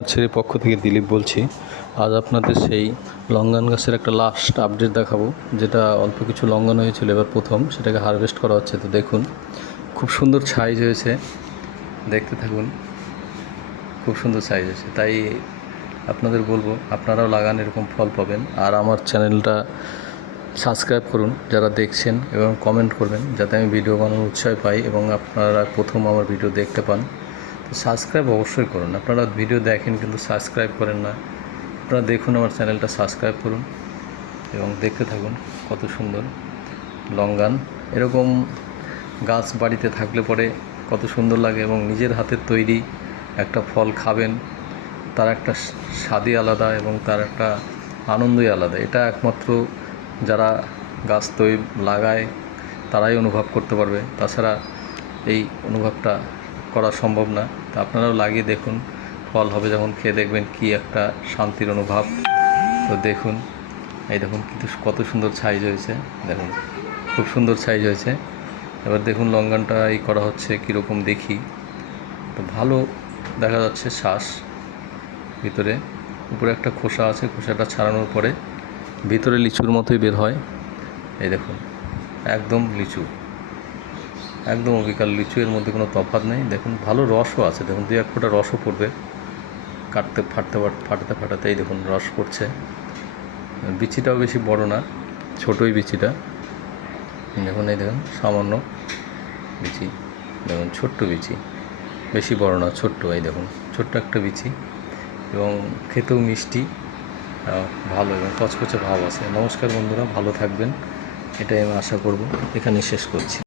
ছেড়ে পক্ষ থেকে দিলীপ বলছি। আজ আপনাদের সেই লঙ্গান গাছের একটা লাস্ট আপডেট দেখাবো, যেটা অল্প কিছু লঙ্ঘন হয়েছিল, এবার প্রথম সেটাকে হারভেস্ট করা হচ্ছে। তো দেখুন, খুব সুন্দর সাইজ হয়েছে, দেখতে থাকুন, খুব সুন্দর সাইজ হয়েছে। তাই আপনাদের বলবো আপনারাও লাগান, এরকম ফল পাবেন। আর আমার চ্যানেলটা সাবস্ক্রাইব করুন যারা দেখছেন, এবং কমেন্ট করবেন যাতে আমি ভিডিও বানানোর উৎসাহ পাই এবং আপনারা প্রথম আমার ভিডিও দেখতে পান। তো সাবস্ক্রাইব অবশ্যই করুন। আপনারা ভিডিও দেখেন কিন্তু সাবস্ক্রাইব করেন না। আপনারা দেখুন, আমার চ্যানেলটা সাবস্ক্রাইব করুন এবং দেখতে থাকুন কত সুন্দর লঙ্গান। এরকম গাছ বাড়িতে থাকলে পরে কত সুন্দর লাগে, এবং নিজের হাতের তৈরি একটা ফল খাবেন, তার একটা স্বাদই আলাদা এবং তার একটা আনন্দই আলাদা। এটা একমাত্র যারা গাছ লাগায় তারাই অনুভব করতে পারবে, তাছাড়া এই অনুভবটা করা সম্ভব না। তা আপনারাও লাগিয়ে দেখুন, ফল হবে যখন খেয়ে দেখবেন কি একটা শান্তির অনুভব। তো দেখুন, এই দেখুন কিন্তু কত সুন্দর সাইজ হয়েছে, দেখুন খুব সুন্দর সাইজ হয়েছে। এবার দেখুন লঙ্ঘনটা এই করা হচ্ছে কীরকম দেখি। তো ভালো দেখা যাচ্ছে শ্বাস ভিতরে, উপরে একটা খোসা আছে, খোসাটা ছাড়ানোর পরে ভিতরে লিচুর মতোই বের হয়। এই দেখুন একদম লিচু, একদম অবিকাল লিচু, এর মধ্যে কোনো তফাৎ নেই। দেখুন ভালো রসও আছে, দেখুন দু এক ফোঁটা রসও পড়বে ফাটাতে এই দেখুন রস পড়ছে। বিচিটাও বেশি বড় না, ছোটোই বিচিটা। দেখুন এই দেখুন সামান্য বিচি, দেখুন ছোট্ট বিচি, বেশি বড় না, ছোট্ট। এই দেখুন ছোট্ট একটা বিচি, এবং খেতেও মিষ্টি, ভালো এবং কচকচে ভাব আছে। নমস্কার বন্ধুরা, ভালো থাকবেন, এটাই আমি আশা করব। এখানে শেষ করছি।